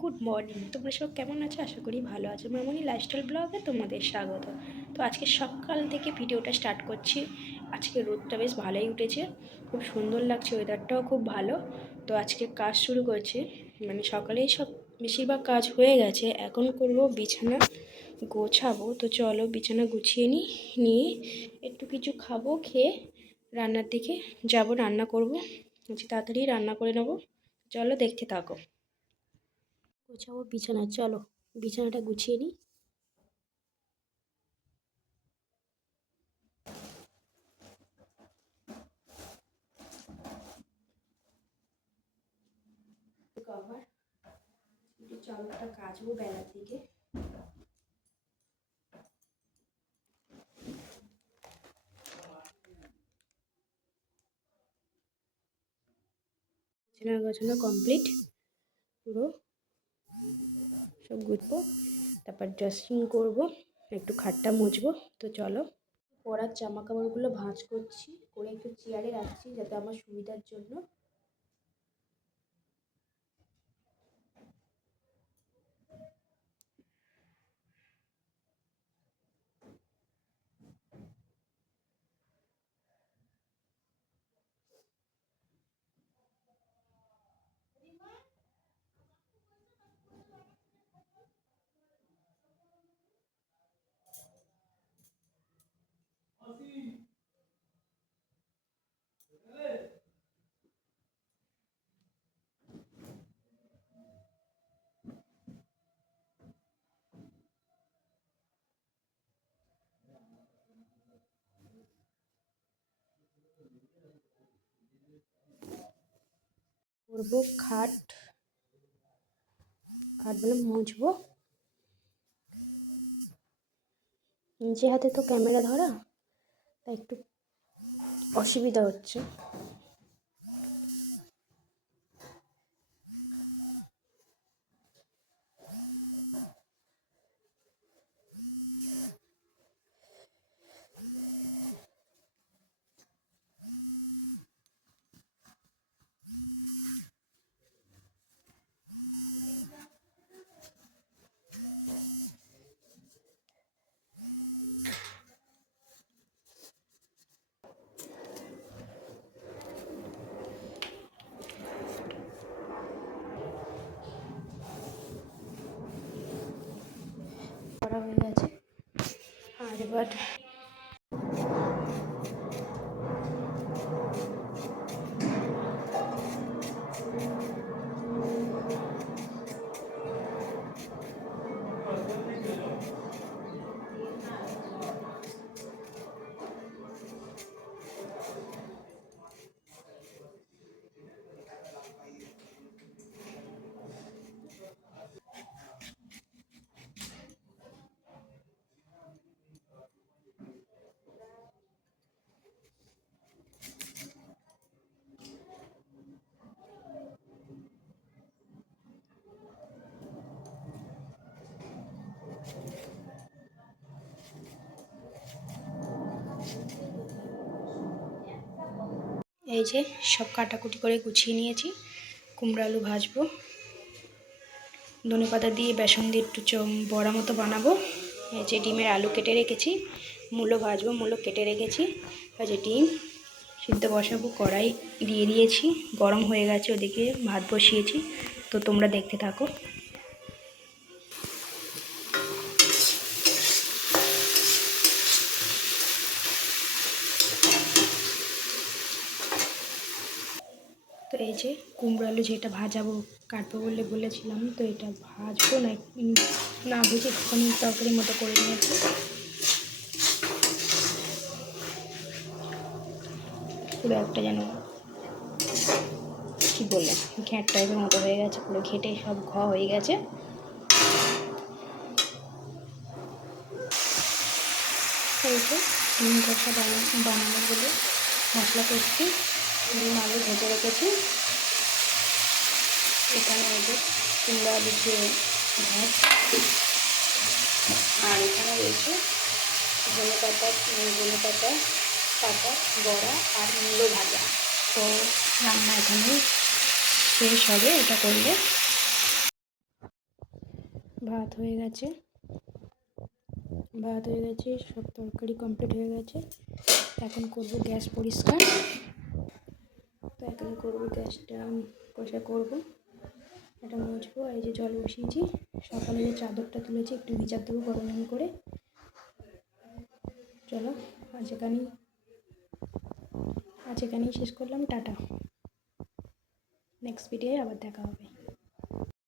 Good morning. তোমরা সব কেমন আছো? আশা করি ভালো আছো। মামনি লাইফস্টাইল ব্লগে তোমাদের স্বাগত। তো আজকে সকাল থেকে ভিডিওটা স্টার্ট করছি। আজকে রোদটা বেশ ভালোই উঠেছে। খুব সুন্দর লাগছে ওয়েদারটাও খুব ভালো। তো আজকে কাজ শুরু করছি। মানে সকালেই সব বেশিরভাগ কাজ হয়ে গেছে। এখন করব বিছানা গোছাবো। তো চলো বিছানা গুছিয়ে নিই নিয়ে একটু কিছু খাব, খেয়ে রান্নার দিকে যাব, রান্না করব। আজকে তাড়াতাড়ি রান্না করে নেব। চলো দেখতে থাকো। গোছাবো বিছানা চলো বিছানাটা গুছিয়ে নিই। একটু চাদরটা কাচবো বেলার দিকে। বিছানা গোছানো কমপ্লিট, পুরো সব গুছবো তারপর ড্রেসিং করব, একটু খাটটা মুছবো, তো চলো। পরার জামা কাপড়গুলো ভাঁজ করছি, করে একটু চেয়ারে রাখছি যাতে আমার সুবিধার জন্য করব খাট খাট বলে মুছবো। নিজে হাতে তো ক্যামেরা ধরা তাই একটু অসুবিধা হচ্ছে করা হয়ে গেছে আর এই যে সব কাটাকুটি করে গুছিয়ে নিয়েছি। কুমড়ো আলু ভাজবো। ধনে পাতা দিয়ে বেসন দিয়ে একটু বড়া মতো বানাবো। এই যে ডিমের আলু কেটে রেখেছি। মূলো ভাজবো, মূলো কেটে রেখেছি। এই যে ডিম সিদ্ধ বসাবো, কড়াই দিয়ে দিয়েছি। গরম হয়ে গেছে, ওদিকে ভাত বসিয়েছি। তো তোমরা দেখতে থাকো। এই যে কুমড়ো আলু যেটা ভাজাবো, কাটবো বলে বলেছিলাম, তো এটা ভাজবো না না ভেজে একটুখানি তরকারির মতো করে নিয়েছি। পুরো একটা যেন কী বললে ঘ্যাঁট টাইপের মতো হয়ে গেছে, পুরো ঘেটে সব ঘ হয়ে গেছে। এই ডিম কষা বানানো বলে মশলা করছি ডিম আলু ভেজে রেখেছি। এখানে যে কুমড়ো যে ভাত আর এখানে রয়েছে ধনে পাতা ধনে পাতা পাতা, বড়া আর মূলো ভাজা। তো রান্না এখানে শেষ হবে, এটা করলে। ভাত হয়ে গেছে। ভাত হয়ে গেছে, সব তরকারি কমপ্লিট হয়ে গেছে। এখন করব গ্যাস পরিষ্কার। করব, গ্যাসটা কষা করব। এটা মুছবো, আর এই যে জল বসিয়েছি। সকালে যে চাদরটা তুলেছি, একটু ভিজার দেবো গরম করে। চলো, আজ এখানেই আজ এখানেই শেষ করলাম, টাটা। নেক্সট ভিডিওয়ে আবার দেখা হবে।